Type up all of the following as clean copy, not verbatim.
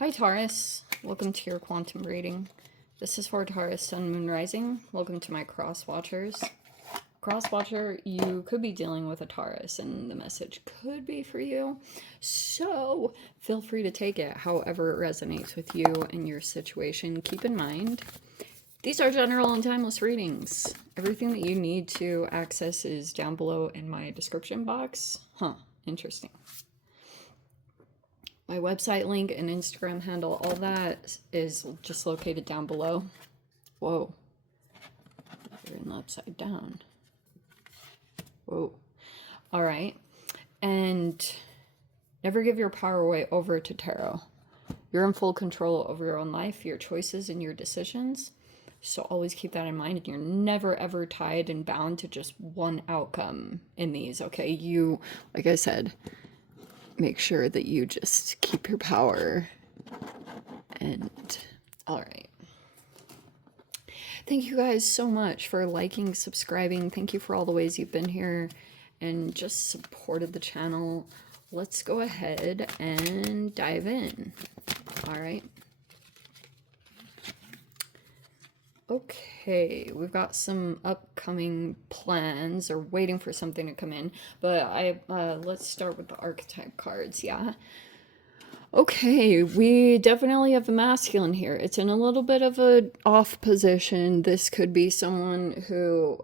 Hi Taurus, welcome to your quantum reading. This is for Taurus Sun Moon Rising. Welcome to my cross watchers. Cross watcher, you could be dealing with a Taurus and the message could be for you. So feel free to take it however it resonates with you and your situation. Keep in mind, these are general and timeless readings. Everything that you need to access is down below in my description box. Interesting. My website link and Instagram handle, all that is just located down below. Whoa. You're in the upside down. Whoa. All right. And never give your power away over to tarot. You're in full control over your own life, your choices, and your decisions. So always keep that in mind. And you're never, ever tied and bound to just one outcome in these, okay? You, like I said, make sure that you just keep your power. And all right, thank you guys so much for liking, subscribing. Thank you for all the ways you've been here and just supported the channel. Let's go ahead and dive in. All right, okay, we've got some upcoming plans or waiting for something to come in, but let's start with the archetype cards. Yeah, okay, we definitely have the masculine here. It's in a little bit of a off position. This could be someone who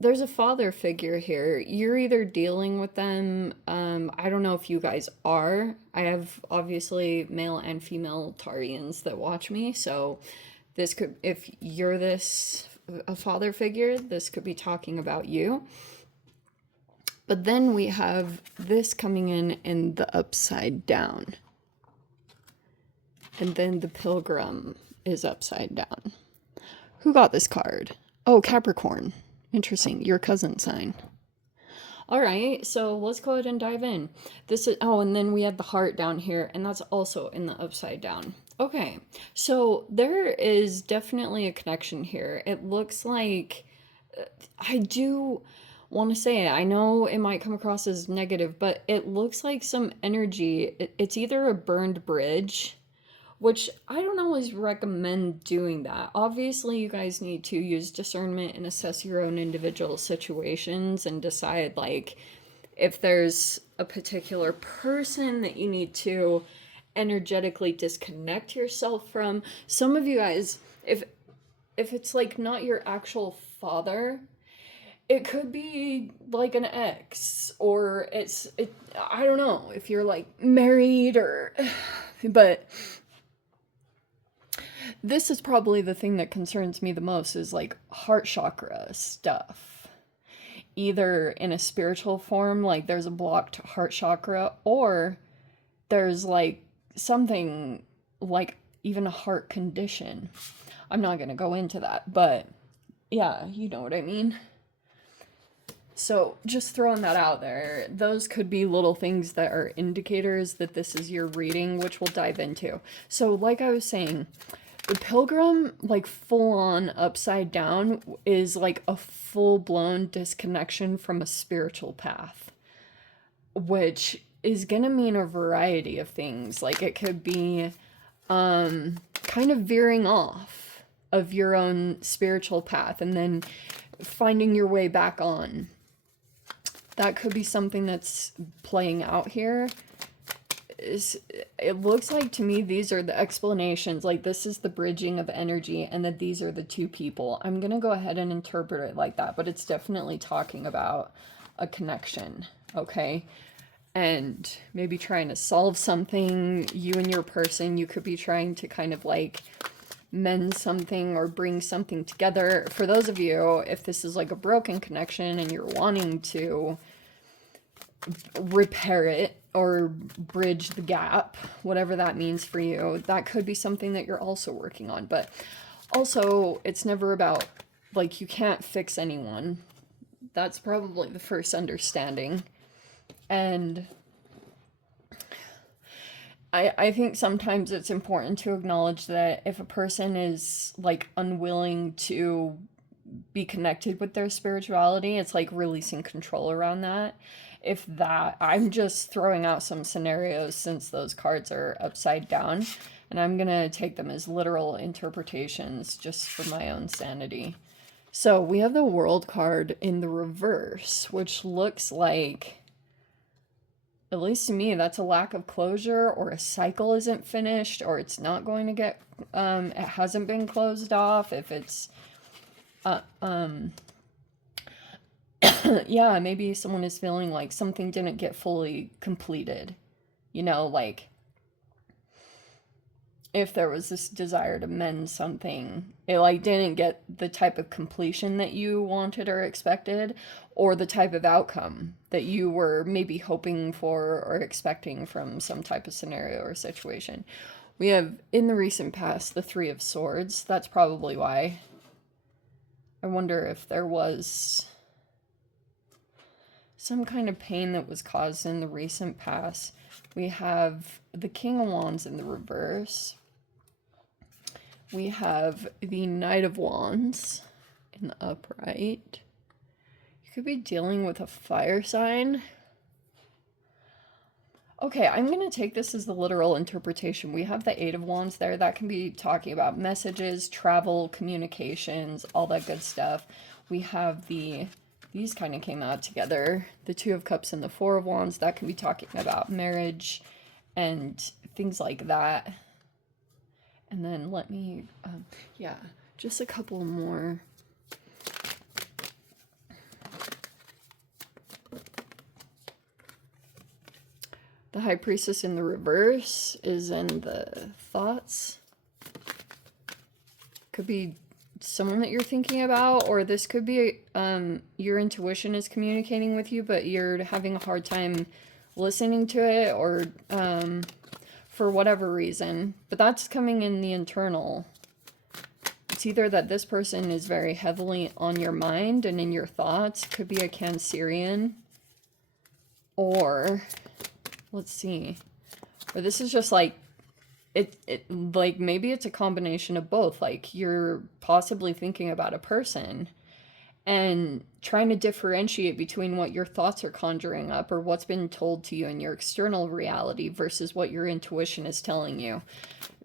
there's a father figure here. You're either dealing with them, I don't know if you guys are. I have obviously male and female Tarians that watch me, so this could, if you're a father figure, this could be talking about you. But then we have this coming in the upside down. And then the pilgrim is upside down. Who got this card? Oh, Capricorn. Interesting. Your cousin sign. All right, so let's go ahead and dive in. This is, oh, and then we have the heart down here, and that's also in the upside down. Okay, so there is definitely a connection here. It looks like, I do want to say it. I know it might come across as negative, but it looks like some energy. It's either a burned bridge, which I don't always recommend doing that. Obviously, you guys need to use discernment and assess your own individual situations and decide, like, if there's a particular person that you need to energetically disconnect yourself from. Some of you guys, if it's like not your actual father, it could be like an ex, or I don't know if you're like married or, but this is probably the thing that concerns me the most, is like heart chakra stuff. Either in a spiritual form, like there's a blocked heart chakra, or there's like something like even a heart condition. I'm not going to go into that, but yeah, you know what I mean. So just throwing that out there, those could be little things that are indicators that this is your reading, which we'll dive into. So like I was saying, the pilgrim, like full on upside down, is like a full-blown disconnection from a spiritual path, which is gonna mean a variety of things. Like it could be kind of veering off of your own spiritual path and then finding your way back on. That could be something that's playing out here. It looks like to me these are the explanations, like this is the bridging of energy and that these are the two people. I'm gonna go ahead and interpret it like that, but it's definitely talking about a connection, okay? And maybe trying to solve something, you and your person. You could be trying to kind of like mend something or bring something together. For those of you, if this is like a broken connection and you're wanting to repair it or bridge the gap, whatever that means for you, that could be something that you're also working on. But also, it's never about, like, you can't fix anyone. That's probably the first understanding. And I think sometimes it's important to acknowledge that if a person is like unwilling to be connected with their spirituality, it's like releasing control around that if that, I'm just throwing out some scenarios since those cards are upside down, and I'm gonna take them as literal interpretations just for my own sanity. So we have the World card in the reverse, which looks like, at least to me, that's a lack of closure, or a cycle isn't finished, or it's not going to get, it hasn't been closed off. If it's, yeah, maybe someone is feeling like something didn't get fully completed. You know, like, if there was this desire to mend something, it like didn't get the type of completion that you wanted or expected, or the type of outcome that you were maybe hoping for or expecting from some type of scenario or situation. We have, in the recent past, the Three of Swords. That's probably why. I wonder if there was some kind of pain that was caused in the recent past. We have the King of Wands in the reverse. We have the Knight of Wands in the upright. You could be dealing with a fire sign. Okay, I'm going to take this as the literal interpretation. We have the Eight of Wands there. That can be talking about messages, travel, communications, all that good stuff. We have these kind of came out together. The Two of Cups and the Four of Wands. That can be talking about marriage and things like that. And then let me, yeah, just a couple more. The High Priestess in the reverse is in the thoughts. Could be someone that you're thinking about, or this could be your intuition is communicating with you, but you're having a hard time listening to it, or for whatever reason. But that's coming in the internal. It's either that this person is very heavily on your mind and in your thoughts. Could be a Cancerian, or let's see, or this is just like it like maybe it's a combination of both. Like you're possibly thinking about a person and trying to differentiate between what your thoughts are conjuring up, or what's been told to you in your external reality, versus what your intuition is telling you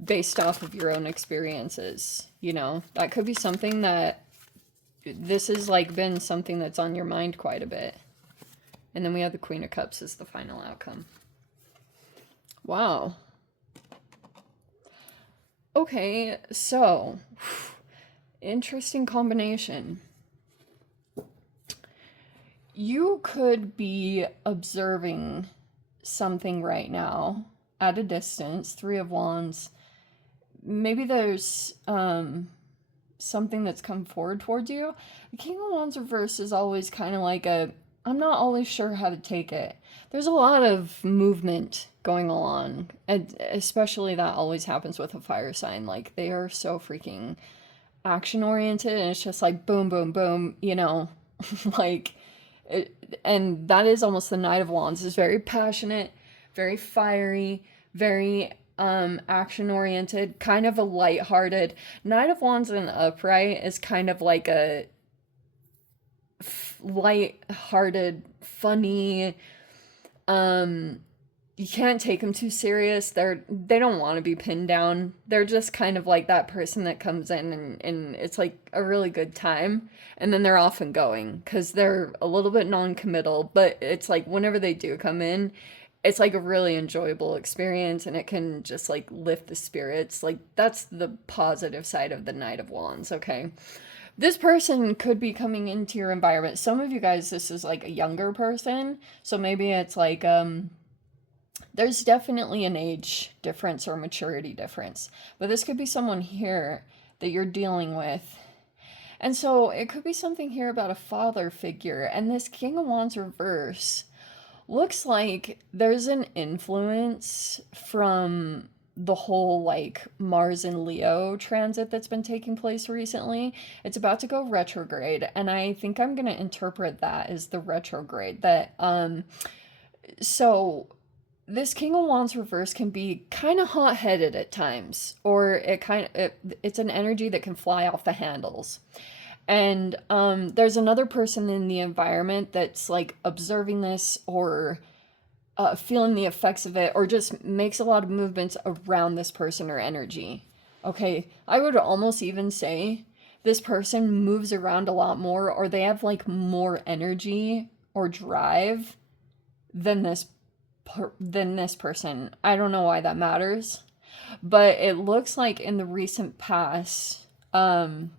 based off of your own experiences. You know, that could be something that this has like been something that's on your mind quite a bit. And then we have the Queen of Cups as the final outcome. Wow. Okay, so interesting combination. You could be observing something right now at a distance. Three of Wands. Maybe there's something that's come forward towards you. The King of Wands reverse is always kind of like a, I'm not always sure how to take it. There's a lot of movement going on, and especially that always happens with a fire sign. Like they are so freaking action oriented, and it's just like boom, boom, boom, you know, like it, and that is almost the Knight of Wands. Is very passionate, very fiery, very action oriented, kind of a lighthearted. Knight of Wands in the upright is kind of like a light-hearted, funny, you can't take them too serious. They don't want to be pinned down. They're just kind of like that person that comes in and it's like a really good time, and then they're off and going because they're a little bit non-committal, but it's like whenever they do come in, it's like a really enjoyable experience, and it can just like lift the spirits. Like that's the positive side of the Knight of Wands. Okay, this person could be coming into your environment. Some of you guys, this is like a younger person, so maybe it's like there's definitely an age difference or maturity difference, but this could be someone here that you're dealing with. And so it could be something here about a father figure. And this King of Wands reverse looks like there's an influence from the whole like Mars and Leo transit that's been taking place recently. It's about to go retrograde, and I think I'm going to interpret that as the retrograde. That so this King of Wands reverse can be kind of hot-headed at times, or it's an energy that can fly off the handles. And there's another person in the environment that's like observing this or feeling the effects of it, or just makes a lot of movements around this person or energy. Okay, I would almost even say this person moves around a lot more, or they have like more energy or drive than this person. I don't know why that matters, but it looks like in the recent past, there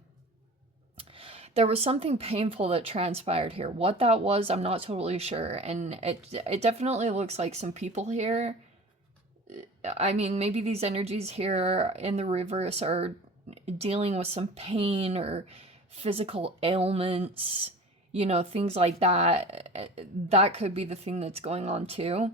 was something painful that transpired here. What that was, I'm not totally sure, and it definitely looks like some people here. I mean, maybe these energies here in the reverse are dealing with some pain or physical ailments, things like that. That could be the thing that's going on too.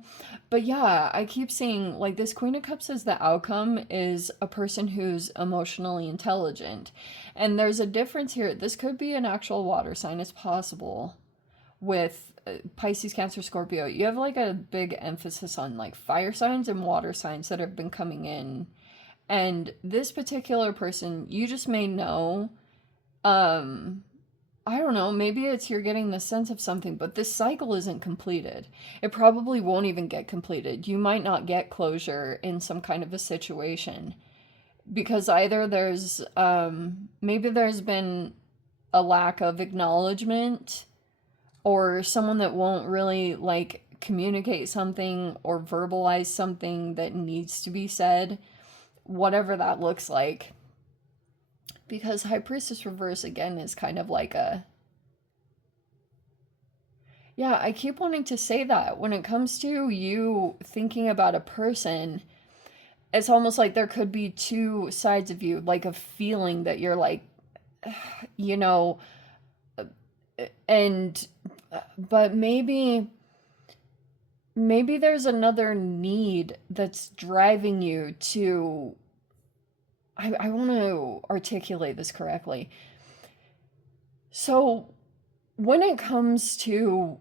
But yeah, I keep seeing like this Queen of Cups as the outcome is a person who's emotionally intelligent. And there's a difference here. This could be an actual water sign, it's possible. With Pisces, Cancer, Scorpio, you have like a big emphasis on like fire signs and water signs that have been coming in. And this particular person, you just may know, I don't know, maybe it's you're getting the sense of something, but this cycle isn't completed. It probably won't even get completed. You might not get closure in some kind of a situation because either there's, maybe there's been a lack of acknowledgement, or someone that won't really like communicate something or verbalize something that needs to be said, whatever that looks like. Because High Priestess reverse again is kind of like a, yeah, I keep wanting to say that when it comes to you thinking about a person, it's almost like there could be two sides of you, like a feeling that you're like, you know, and but maybe there's another need that's driving you to, I want to articulate this correctly. So when it comes to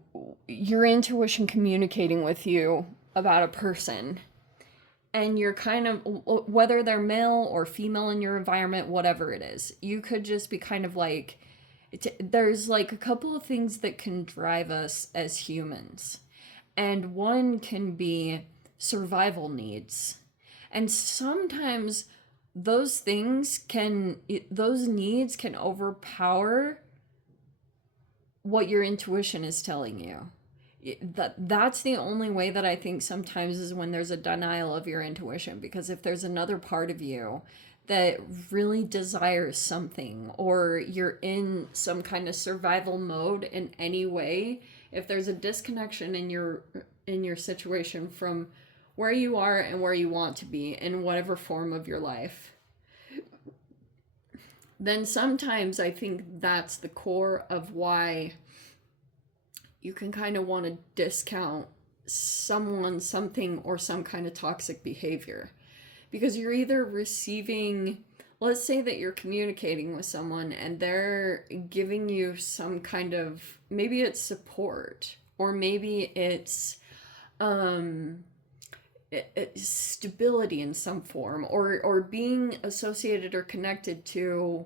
your intuition communicating with you about a person, and you're kind of, whether they're male or female in your environment, whatever it is, you could just be kind of like, there's like a couple of things that can drive us as humans. And one can be survival needs. And sometimes those those needs can overpower what your intuition is telling you. That's the only way that I think sometimes is when there's a denial of your intuition, because if there's another part of you that really desires something, or you're in some kind of survival mode in any way, if there's a disconnection in your situation from where you are and where you want to be in whatever form of your life, then sometimes I think that's the core of why you can kind of want to discount someone, something, or some kind of toxic behavior. Because you're either receiving, let's say that you're communicating with someone and they're giving you some kind of, maybe it's support, or maybe it's stability in some form, or being associated or connected to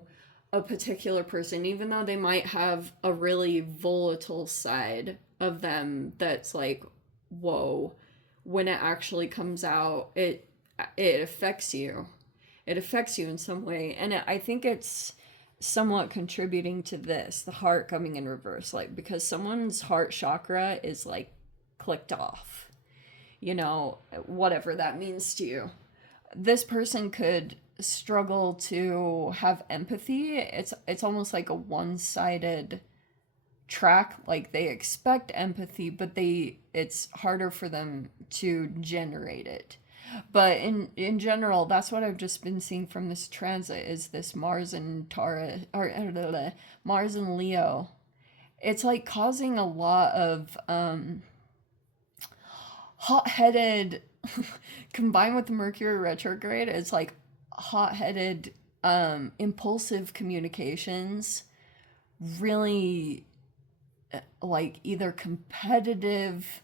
a particular person, even though they might have a really volatile side of them that's like, whoa, when it actually comes out, it affects you. It affects you in some way. And I think it's somewhat contributing to this, the heart coming in reverse, like, because someone's heart chakra is like clicked off, whatever that means to you. This person could struggle to have empathy. It's almost like a one-sided track. Like, they expect empathy, but it's harder for them to generate it. But in general, that's what I've just been seeing from this transit, is this Mars and Mars and Leo. It's like causing a lot of hot-headed combined with the Mercury retrograde. It's like hot-headed, impulsive communications, really like either competitive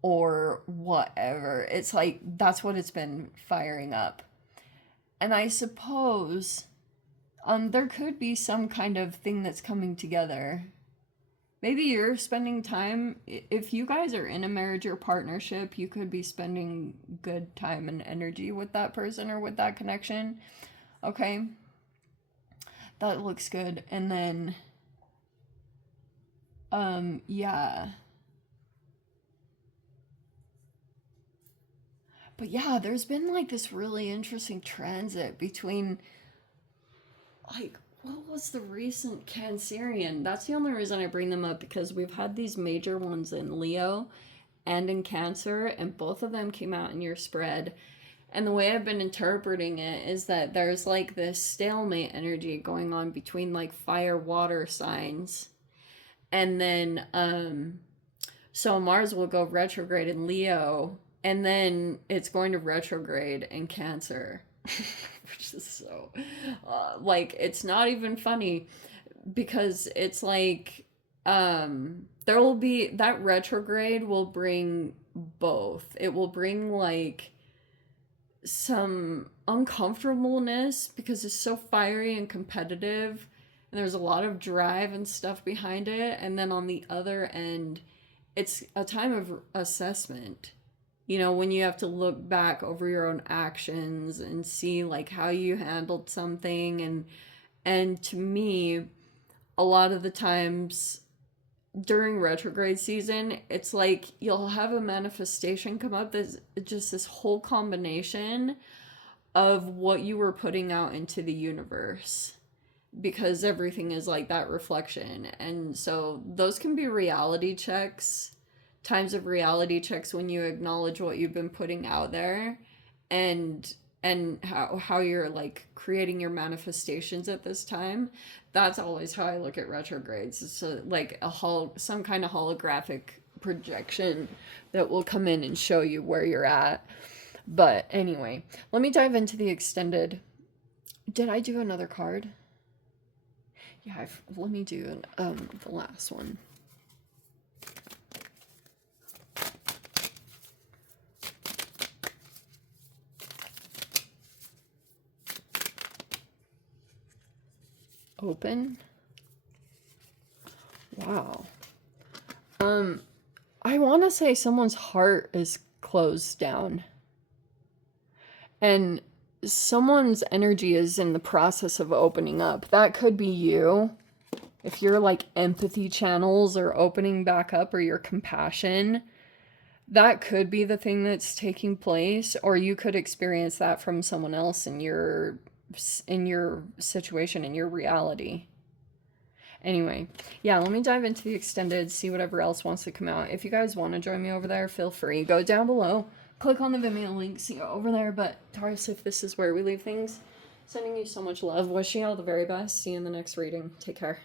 or whatever. It's like that's what it's been firing up. And I suppose There could be some kind of thing that's coming together. Maybe you're spending time, if you guys are in a marriage or partnership, you could be spending good time and energy with that person or with that connection. Okay. That looks good. And then, yeah. But yeah, there's been like this really interesting transit between, like, what was the recent Cancerian? That's the only reason I bring them up, because we've had these major ones in Leo and in Cancer, and both of them came out in your spread. And the way I've been interpreting it is that there's like this stalemate energy going on between like fire water signs. And then so Mars will go retrograde in Leo, and then it's going to retrograde in Cancer. Which is so like, it's not even funny, because it's like there will be that retrograde will bring both. It will bring like some uncomfortableness because it's so fiery and competitive, and there's a lot of drive and stuff behind it. And then on the other end, it's a time of assessment, you know, when you have to look back over your own actions and see like how you handled something. And to me, a lot of the times during retrograde season, it's like you'll have a manifestation come up that's just this whole combination of what you were putting out into the universe, because everything is like that reflection. And so those can be reality checks, times of reality checks, when you acknowledge what you've been putting out there, and how you're like creating your manifestations at this time. That's always how I look at retrogrades. It's like some kind of holographic projection that will come in and show you where you're at. But anyway, let me dive into the extended. Did I do another card? Yeah, let me do the last one. Open. Wow. I want to say someone's heart is closed down, and someone's energy is in the process of opening up. That could be you. If your like empathy channels are opening back up, or your compassion, that could be the thing that's taking place. Or you could experience that from someone else in your situation, in your reality. Anyway, yeah, let me dive into the extended, see whatever else wants to come out. If you guys want to join me over there, feel free. Go down below, click on the Vimeo link, see you over there. But Taurus, if this is where we leave things, sending you so much love, wishing you all the very best. See you in the next reading. Take care.